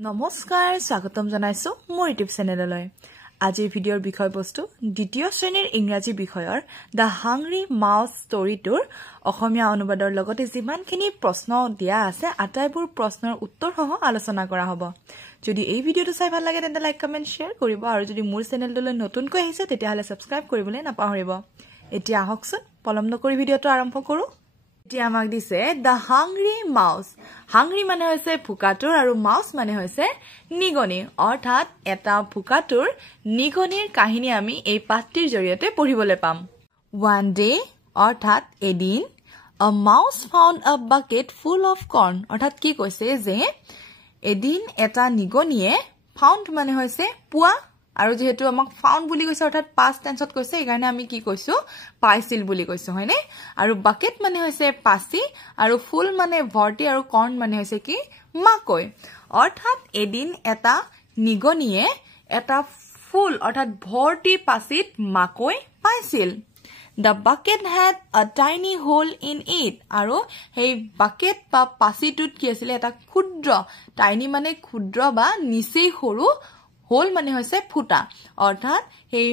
নমস্কাৰ স্বাগতম জনাইছো মোৰ ইউটিউব চেনেললৈ আজিৰ ভিডিঅ'ৰ বিষয়বস্তু দ্বিতীয় শ্ৰেণীৰ ইংৰাজী বিষয়ৰ দা হাংৰি মাউস ষ্টৰীটোৰ অসমীয়া অনুবাদৰ লগতে যিমানখিনি প্ৰশ্ন দিয়া আছে আটাইবোৰ প্ৰশ্নৰ উত্তৰ সহ আলোচনা কৰা হ'ব যদি এই ভিডিঅ'টো চাই ভাল লাগে তেন্তে লাইক কমেন্ট শেয়াৰ কৰিব আৰু যদি মোৰ চেনেললৈ নতুনকৈ আহিছে তেতিয়াহলে সাবস্ক্ৰাইব কৰিবলৈ নাপাহৰিব এতিয়া আহকচোন পলম নকৰি ভিডিঅ'টো আৰম্ভ কৰো এতিয়া আমাক দিছে দা হাংৰি মাউস হাংৰি মানে হৈছে ফুকাটোৰ আৰু মাউস মানে হৈছে নিগনি অৰ্থাৎ এটা ফুকাটোৰ নিগনিৰ কাহিনী আমি এই পাঠটিৰ জৰিয়তে পঢ়িবলৈ পাম ওয়ান ডে অৰ্থাৎ এদিন a mouse found a bucket full of corn অৰ্থাৎ কি কৈছে যে এদিন এটা নিগনিয়ে found মানে হৈছে পোৱা আৰু যেহেতু আমাক ফাউন্ড বুলি কৈছে অৰ্থাৎ পাস্ট টেন্সত কৈছে এইকাৰণে আমি কি কৈছো পাইছিল বুলি কৈছো হয়নে আৰু বাকেট মানে হৈছে পাছি আৰু ফুল মানে ভৰ্তি আৰু কৰ্ণ মানে হৈছে কি মাকৈ অৰ্থাৎ এদিন এটা নিগনিয়ে এটা ফুল অৰ্থাৎ ভৰ্তি পাছিত মাকৈ পাইছিল The bucket had a tiny hole in it আৰু সেই বাকেট বা পাছিটোত কি আছিল এটা ক্ষুদ্ৰ টাইনি মানে ক্ষুদ্ৰ বা নিচেই সৰু হোল মানে হৈছে ফুটা অৰ্থাৎ সেই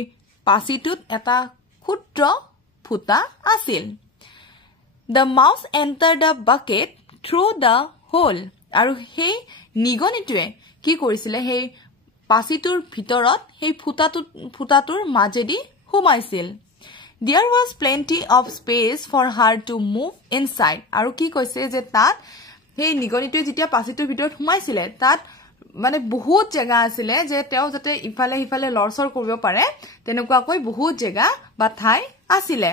পাছিটোত এটা ক্ষুদ্ৰ ফুটা আছিল The mouse entered the bucket through the hole আৰু সেই নিগনিটোৱে কি কৰিছিলে সেই পাছিটোৰ ভিতৰত সেই ফুটাটোৰ মাজেদি সোমাইছিল There was plenty of space for her to move inside আৰু কি কৈছে যে তাত সেই নিগনিটোৱে যেতিয়া পাছিটোৰ ভিতৰত সোমাইছিলে তাত মানে বহুত জায়গা আছিল যে তেও যাতে ইফালে ইফালে লৰসৰ কৰিব পাৰে তেনেকুৱাকৈ বহুত জায়গা বা ঠাই আছিল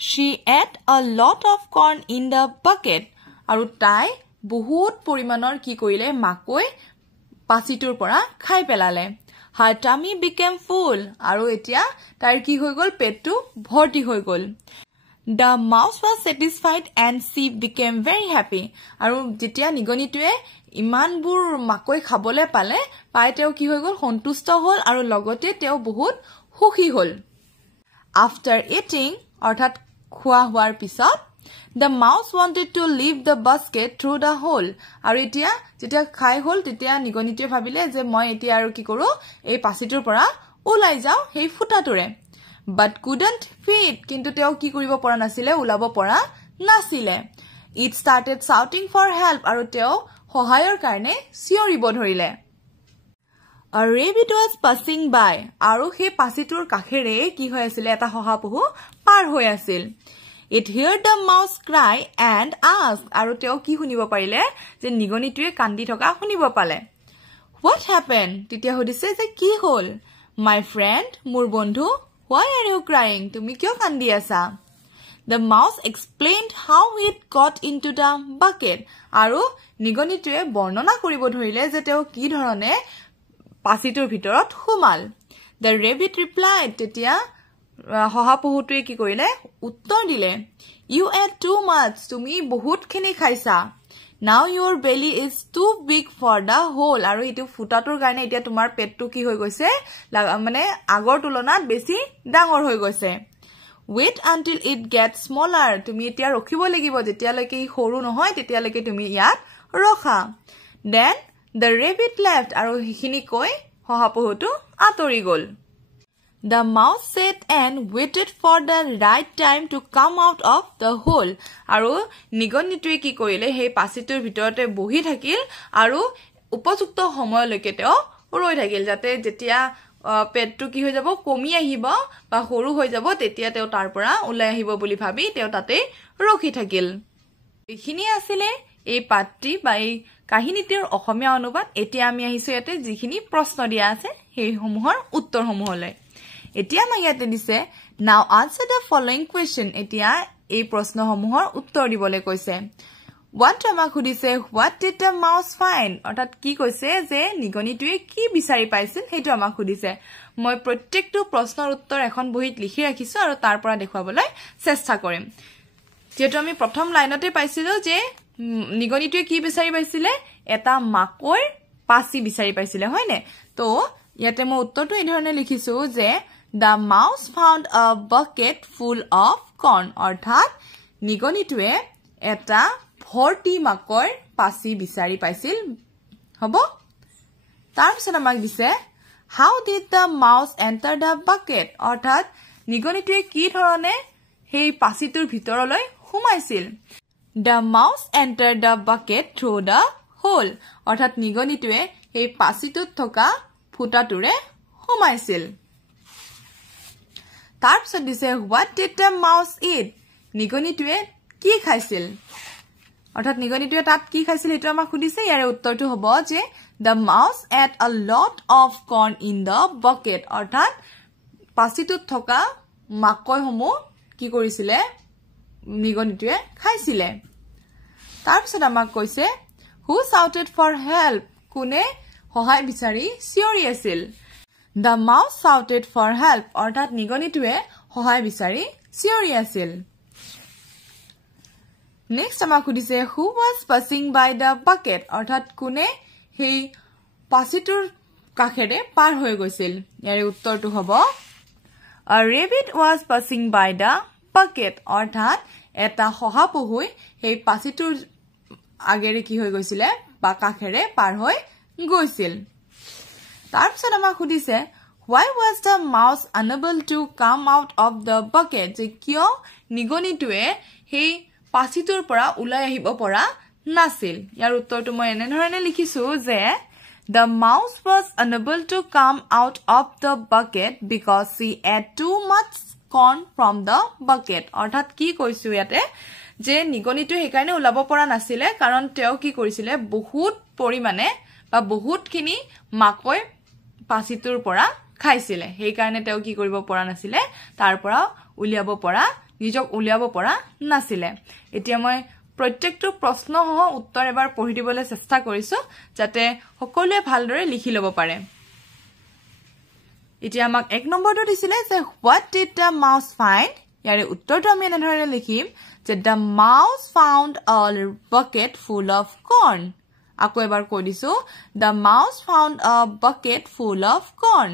She ate a lot of corn in the bucket আৰু তাই বহুত পৰিমাণৰ কি কৰিলে মাকৈ পাছিটোৰ পৰা খাই পেলালে Her tummy became full আৰু এতিয়া তাইৰ কি হৈ গল পেটটো ভৰ্তি হৈ গল The mouse was satisfied and she became very happy আৰু যেতিয়া নিগনিটোৱে ইমানবোৰ মাকৈ খাবলে পালে পাই তেও কি হৈ গল সন্তুষ্ট হল আৰু লগতে তেও বহুত সুখী হল After eating অৰ্থাৎ খোৱা হোৱাৰ পিছত The mouse wanted to leave the basket through the hole আৰু এতিয়া যেতিয়া খাই হল তেতিয়া নিগনিটোৱে ভাবিলে যে মই এতিয়া আৰু কি কৰো এই পাছিটোৰ পৰা ওলাই যাও সেই ফুটাটোৰে But couldn't fit কিন্তু তেও কি কৰিব পৰা নাছিলে ওলাব পৰা নাছিলে It started shouting for help আৰু তেও সহায়ৰ কাৰণে চিঞৰিব ধৰিলে A rabbit was passing by আৰু সেই পাছিটোৰ কাষেৰে কি হৈ আছিল এটা শহাপহু পাৰ হৈ আছিল It heard the mouse cry and asked আৰু তেও কি শুনিব পাৰিলে যে নিগনিটোৱে কান্দি থকা শুনিব পালে What happened তেতিয়া হদিছে যে কি হল My friend মোৰ বন্ধু Why are you crying তুমি কিয় কান্দি আছা The mouse explained how it got into the bucket আৰু নিগনিটোৱে বৰ্ণনা কৰিব ধৰিলে যে তেও কি ধৰণে পাছিটোৰ ভিতৰত সোমাল The rabbit replied তেতিয়া হহাপহুটোৱে কি কৰিলে উত্তৰ দিলে You ate too much তুমি বহুতখিনি খাইছা Now your belly is too big for the hole আৰু ইটো ফুটাটোৰ কাৰণে এতিয়া তোমাৰ পেটটো কি হৈ গৈছে মানে আগৰ তুলনাত বেছি ডাঙৰ হৈ গৈছে Wait until it gets smaller তুমি এতিয়া ৰখিব লাগিব যেতিয়ালৈকে ই সৰু নহয় তেতিয়ালৈকে তুমি ইয়াত ৰখা Then the rabbit left আৰু হিখিনি কৈ হহাপহুটো আতৰি গল The mouse sat and waited for the right time to come out of the hole আৰু নিগনিটোৱে কি কৰিলে সেই পাছিটোৰ ভিতৰতে বহি থাকিল আৰু উপযুক্ত সময়লৈকে তেও ৰৈ থাকিল যাতে যেতিয়া পেটটো কি হৈ যাব কমি আহিব বা সৰু হৈ যাব তেতিয়া তেও তাৰ পৰা ওলাই আহিব বুলি ভাবি তেও তাতে ৰখি থাকিল এইখিনি আছিল এই পাঠটি বা এই কাহিনীটিৰ অসমীয়া অনুবাদ এতিয়া আমি আহিছো ইয়াতে যিখিনি প্ৰশ্ন দিয়া আছে সেই সমূহৰ উত্তৰসমূহলৈ এতিয়া মই ইয়াতে দিছে Now answer the following question এতিয়া এই প্ৰশ্নসমূহৰ উত্তৰ দিবলৈ কৈছে What আমাক সুধিছে What did the mouse find অৰ্থাৎ কি কৈছে যে নিগনিটোৱে কি বিচাৰি পাইছিল হেতু আমাক সুধিছে মই প্ৰত্যেকটো প্ৰশ্নৰ উত্তৰ এখন বহিত লিখি ৰাখিছো আৰু তাৰ পৰা দেখুৱাবলৈ চেষ্টা কৰিম যেটো আমি প্ৰথম লাইনতে পাইছিলো যে নিগনিটোৱে কি বিচাৰি পাইছিলে এটা মাকৈ পাছি বিচাৰি পাইছিলে হয়নে তো ইয়াতে মই উত্তৰটো এই ধৰণে লিখিছো যে The mouse found a bucket full of corn অৰ্থাৎ নিগনিটোৱে এটা ভৰ্তি মাকৈ পাছি বিচাৰি পাইছিল হ'ব তাৰপিছত আমাক দিছে how did the mouse enter the bucket অৰ্থাৎ নিগনিটোৱে কি ধৰণে সেই পাচিটোৰ ভিতৰলৈ সোমাইছিল the mouse entered the bucket through the hole অৰ্থাৎ নিগনিটোৱে সেই পাচিটোত থকা ফুটাটোৰে সোমাইছিল তাৰপিছত দিছে what did the mouse eat নিগনিটোৱে কি খাইছিল অৰ্থাৎ নিগনিটোৱে তাত কি খাইছিল এটো আমাক খুদিছে ইয়াৰে উত্তৰটো হ'ব যে the mouse ate a lot of corn in the bucket অৰ্থাৎ পাচিটোত থকা মাকৈসমূহ কি কৰিছিলে নিগনিটোৱে খাইছিলে তাৰপিছত আমাক কৈছে who shouted for help কোনে সহায় বিচাৰি চিঞৰি আছিল the mouse shouted for help অৰ্থাৎ নিগনিটোৱে সহায় বিচাৰি চিঞৰি আছিল next আমাক খুদিছে who was passing by the bucket অৰ্থাৎ কোনে সেই পাচিটোৰ কাখেৰে পাৰ হৈ গৈছিল ইয়াৰে উত্তৰটো হ'ব a rabbit was passing by the bucket অৰ্থাৎ এটা শহাপহুই সেই পাচিটোৰ আগেৰে কি হৈ গৈছিলে বা কাখেৰে পাৰ হৈ গৈছিল তাৰপিছত আমাক খুদিছে why was the mouse unable to come out of the bucket যে কিয় নিগনিটোৱে সেই পাচিটোৰ পৰা ওলাই আহিব পৰা নাছিল ইয়াৰ উত্তৰটো মই এনে ধৰণে লিখিছো যে the mouse was unable to come out of the bucket because she ate too much corn from the bucket অৰ্থাৎ কি কৈছো ইয়াতে যে নিগনিটো হেকাৰণে ওলাব পৰা নাছিলে কাৰণ তেওঁ কি কৰিছিলে বহুত পৰিমাণে বা বহুতখিনি মাকৈ পাচিটোৰ পৰা খাইছিলে হেকাৰণে তেওঁ কি কৰিব পৰা নাছিলে তাৰ পৰা উলিয়াব পৰা নিজক উলিয়াব পৰা নাছিলে এতিয়া মই প্ৰত্যেকটো প্ৰশ্ন সহ উত্তৰ এবাৰ পঢ়ি দিবলৈ চেষ্টা কৰিছো যাতে সকলোৱে ভালদৰে লিখি ল'ব পাৰে এতিয়া আমাক এক নম্বৰটো দিছিলে যে what did the mouse find ইয়াৰে উত্তৰটো আমি এনে ধৰণে লিখিম যে the mouse found a bucket full of corn আকৌ এবাৰ কৈ দিছো the mouse found a bucket full of corn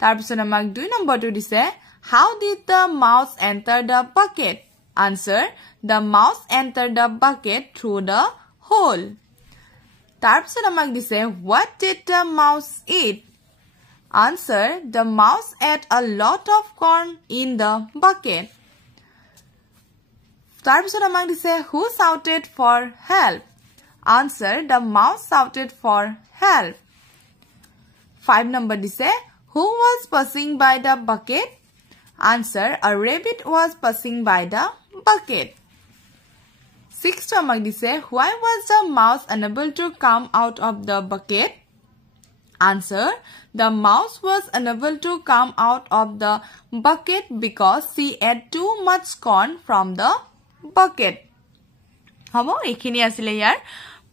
তাৰপিছত আমাক 2 নম্বৰটো দিছে how did the mouse enter the bucket answer the mouse entered the bucket through the hole তাৰপিছত আমাক দিছে what did the mouse eat answer the mouse ate a lot of corn in the bucket তাৰপিছত আমাক দিছে who shouted for help answer the mouse shouted for help 5 number দিছে who was passing by the bucket answer a rabbit was passing by the bucket 6 to আমাক দিছে why was the mouse unable to come out of the bucket answer the mouse was unable to come out of the bucket because she ate too much corn from the bucket হবো এখিনি আছিল ইয়াৰ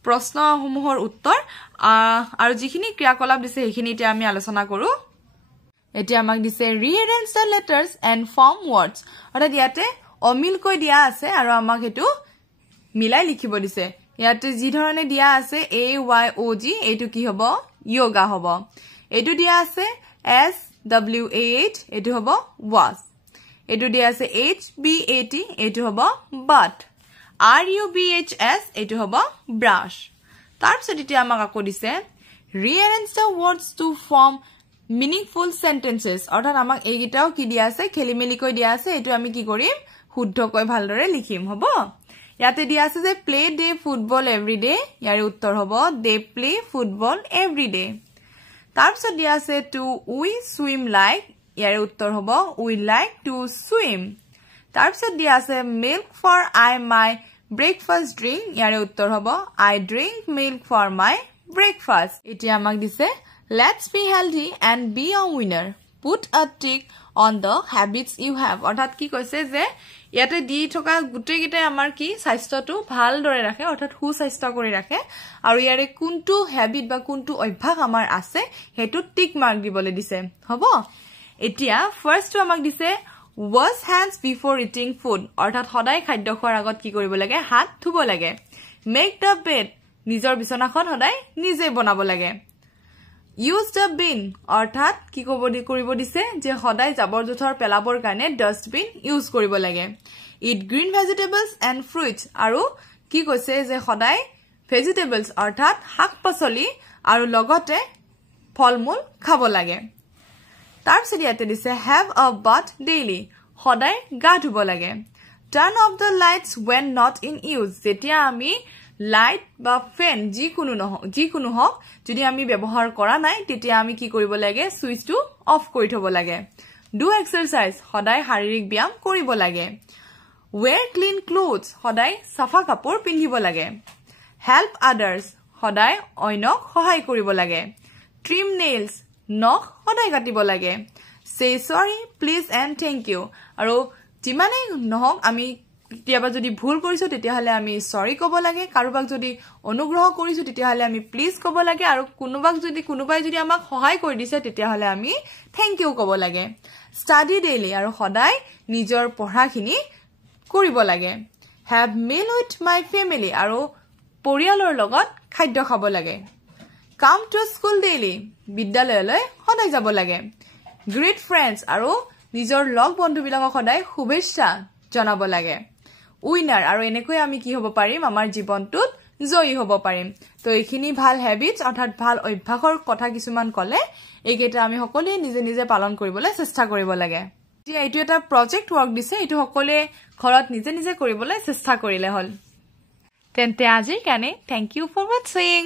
প্ৰশ্নসমূহৰ উত্তৰ আৰু যিখিনি ক্ৰিয়াকলাপ দিছে এখিনি এতিয়া আমি আলোচনা কৰো এতিয়া আমাক দিছে rearrange the letters and form words অৰ্থাৎ ইয়াতে অমিল কৈ দিয়া আছে আৰু আমাক হেতু মিলাই লিখিব দিছে ইয়াতে যি ধৰণে দিয়া আছে a y o g এটো কি হ'ব yoga হ'ব এটো দিয়া আছে s w a h এটো হ'ব was এটো দিয়া আছে h b a t এটো হ'ব but r u b h s এটো হ'ব brush তাৰপিছত এতিয়া আমাক আকৌ দিছে rearrange the words to form meaningful sentences অৰ্থাৎ আমাক এইগিটাও কি দিয়া আছে খেলিমেলি কৈ দিয়া আছে এটো আমি কি কৰিম শুদ্ধকৈ ভালদৰে লিখিম হ'ব ইয়াতে দিয়া আছে যে play day football every day ইয়াৰে উত্তৰ হ'ব they play football every day তাৰপিছত দিয়া আছে to we swim like ইয়াৰে উত্তৰ হ'ব we like to swim তাৰপিছত দিয়া আছে milk for I my breakfast drink ইয়াৰে উত্তৰ হ'ব I drink milk for my breakfast এতিয়া আমাক দিছে let's be healthy and be a winner put a tick on the habits you have অৰ্থাৎ কি কৈছে যে ইয়াতে দি থকা গুটেগিতে আমাৰ কি স্বাস্থ্যটো ভাল দৰে ৰাখে অৰ্থাৎ সুস্বাস্থ্য কৰি ৰাখে আৰু ইয়াৰে কোনটো হ্যাবিট বা কোনটো অভ্যাস আমাৰ আছে হেতু টিক মাৰ্ক দিবলৈ দিছে হ'ব এতিয়া ফাৰ্স্টটো আমাক দিছে wash hands before eating food অৰ্থাৎ সদায় খাদ্য খোৱাৰ আগত কি কৰিব লাগে হাত ধুব লাগে make the bed নিজৰ বিছনাখন সদায় নিজে বনাব লাগে use the bin অৰ্থাৎ কি কৰিব দিছে যে সদায় জাবৰ জোথৰ পেলাবৰ কাৰণে ডাস্টবিন ইউজ কৰিব লাগে eat green vegetables and fruits আৰু কি কৈছে যে সদায় ভেজিটেবলছ অৰ্থাৎ শাক পাচলি আৰু লগতে ফলমূল খাব লাগে তাৰপিছত ইয়াতে দিছে have a bath daily সদায় গা ধুব লাগে turn off the lights when not in use যেতিয়া আমি লাইট বা ফেন যিকোনো হওক যদি আমি ব্যৱহাৰ কৰা নাই তেতিয়া আমি কি কৰিব লাগে সুইচটো অফ কৰি থব লাগে do exercise সদায় শাৰীৰিক ব্যায়াম কৰিব লাগে wear clean clothes সদায় সাফা কাপোৰ পিন্ধিব লাগে help others সদায় অন্যক সহায় কৰিব লাগে trim nails নখ সদায় কাটিব লাগে say sorry please and thank you আৰু যিমানে নহওক আমি কেতিয়াবা যদি ভুল কৰিছো তেতিয়া হলে আমি সৰি ক'ব লাগে কাৰোবাক যদি অনুগ্ৰহ কৰিছো তেতিয়া হলে আমি প্লিজ ক'ব লাগে আৰু কোনোবাই যদি আমাক সহায় কৰি দিছে তেতিয়া হলে আমি থ্যাংক ইউ ক'ব লাগে study daily আৰু সদায় নিজৰ পঢ়াখিনি কৰিব লাগে have meal with my family আৰু পৰিয়ালৰ লগত খাদ্য খাব লাগে come to school daily বিদ্যালয়লৈ সদায় যাব লাগে greet friends আৰু নিজৰ লগ বন্ধুবিলাকক সদায় শুভেচ্ছা জনাব লাগে উইনাৰ আৰু এনেকৈ আমি কি হ'ব পাৰিম আমাৰ জীৱনটোত জয়ী হ'ব পাৰিম তো এইখিনি ভাল হেবিটস অৰ্থাৎ ভাল অভ্যাসৰ কথা কিছুমান কলে এইকেইটা আমি সকলোৱে নিজে নিজে পালন কৰিবলৈ চেষ্টা কৰিব লাগে এতিয়া এইটো এটা প্ৰজেক্ট ওয়াৰ্ক দিছে এইটো সকলোৱে ঘৰত নিজে নিজে কৰিবলৈ চেষ্টা কৰিলে হল তেন্তে আজিৰ কাৰণে থ্যাংক ইউ ফৰ ওয়াচিং